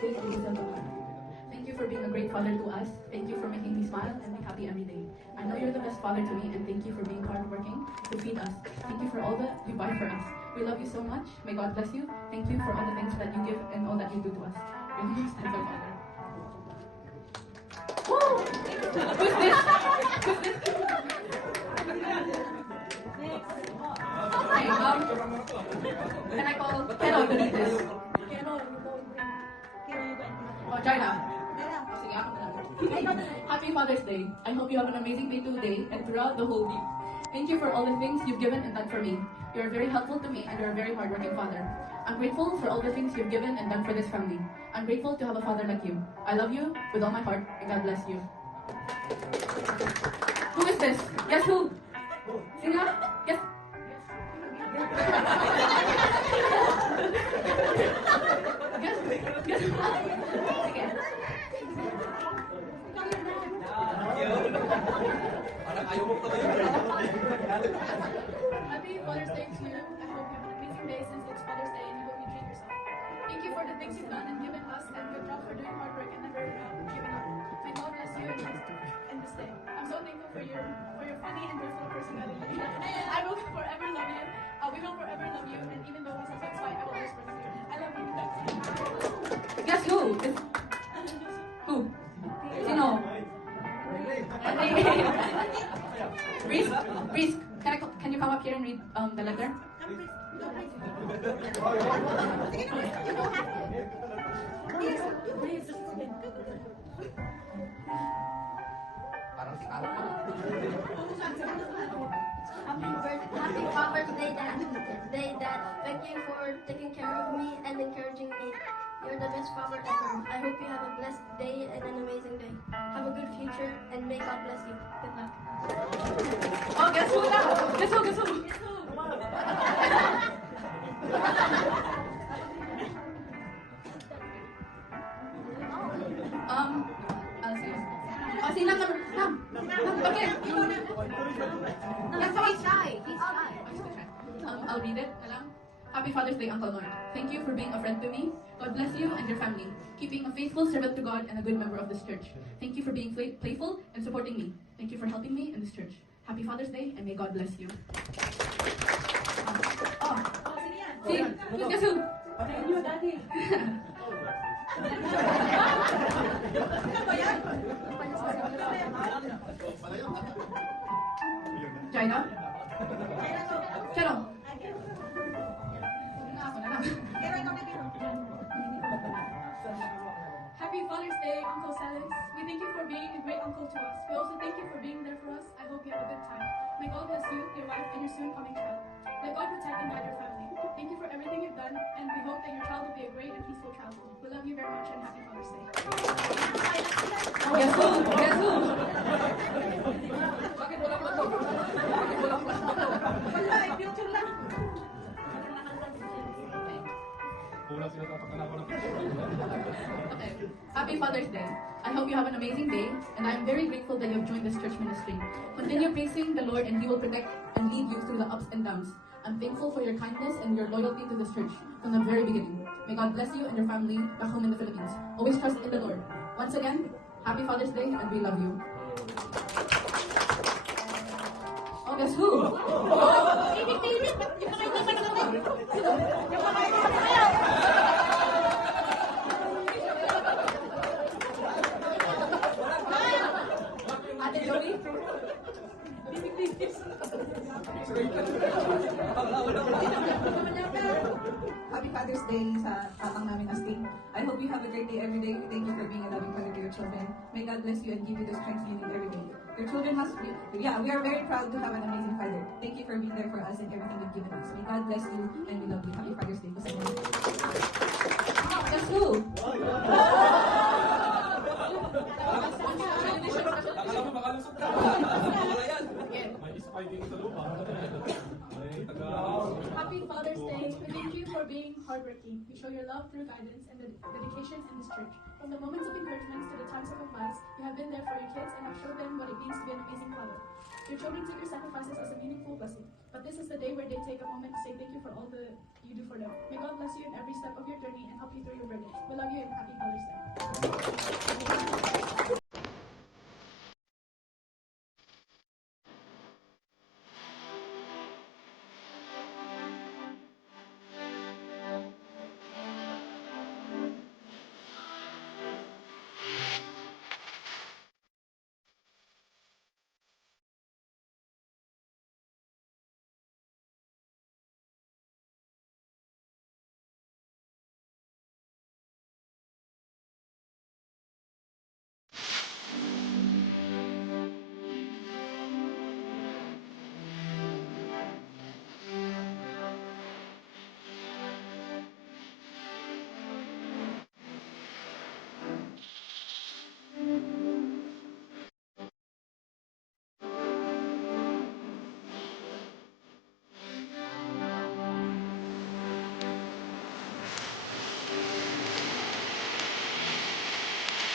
Day, ladies and gentlemen. Thank you for being a great father to us. Thank you for making me smile and be happy every day. I know you're the best father to me, and thank you for being hardworking to feed us. Thank you for all that you buy for us. We love you so much. May God bless you. Thank you for all the things that you give and all that you do to us. You're the most handsome father. Woo! Who's this? Who's this? Okay, can I call Keno to read this? Oh, Jaina. Sige, ako na. Happy Father's Day. I hope you have an amazing day today and throughout the whole week. Thank you for all the things you've given and done for me. You are very helpful to me and you're a very hardworking father. I'm grateful for all the things you've given and done for this family. I'm grateful to have a father like you. I love you with all my heart and God bless you. Who is this? Guess who? Sino? Guess. Guess. Sige. Happy Father's Day to you. I hope you have an amazing day since it's Father's Day and you hope you treat yourself. Thank you for the things you've done and given us, and good job for doing hard work and never giving up. May God bless you in this day. I'm so thankful for your funny and joyful personality. I will forever love you. We will forever love you, and even though we sometimes fight, I will always pursue you. I love you. Guess who? Who? Sino? Reese, can you come up here and read the letter? Happy Father's Day, Dad. Thank you for taking care of me and encouraging me. You're the best father ever. I hope you have a blessed day and an amazing day. Have a good future and may God bless you. Good luck. Oh, guess who na? Guess who? I'll see. Oh, sino ka? Sam. Okay. He's shy. I'll read it. Happy Father's Day, Uncle Noy. Thank you for being a friend to me. God bless you and your family. Keep being a faithful servant to God and a good member of this church. Thank you for being playful and supporting me. Thank you for helping me in this church. Happy Father's Day and may God bless you. See? Guess who? Daddy. Jaina? Chano? Happy Father's Day, Uncle Salis. We thank you for being a great uncle to us. We also thank you for being there for us. I hope you have a good time. May God bless you, your wife, and your soon coming child. May God protect and guide your family. Thank you for everything you've done, and we hope that your child will be a great and peaceful child. We love you very much and happy Father's Day. Guess who? Guess who? Okay. Happy Father's Day. I hope you have an amazing day, and I am very grateful that you have joined this church ministry. Continue praising the Lord, and He will protect and lead you through the ups and downs. I'm thankful for your kindness and your loyalty to this church from the very beginning. May God bless you and your family back home in the Philippines. Always trust in the Lord. Once again, happy Father's Day, and we love you. Oh, guess who? Ate Jolie? Happy Father's Day sa tatang namin Asting. I hope you have a great day every day. Thank you for being a loving father to your children. May God bless you and give you the strength you need every day. Your children we are very proud to have an amazing father. Thank you for being there for us and everything you've given us. May God bless you and we love you. Happy Father's Day. Guess who? Alam mo, makalusot ka. Wala yan. May ispay din sa lupa. Happy Father's Day. We thank you for being hardworking. We show your love through guidance and dedication in this church. From the moments of encouragement to the times of advice, you have been there for your kids and have showed them what it means to be an amazing father. Your children see your sacrifices as a meaningful blessing. But this is the day where they take a moment to say thank you for all that you do for them. May God bless you in every step of your journey and help you through your journey. We love you and happy Father's Day. you.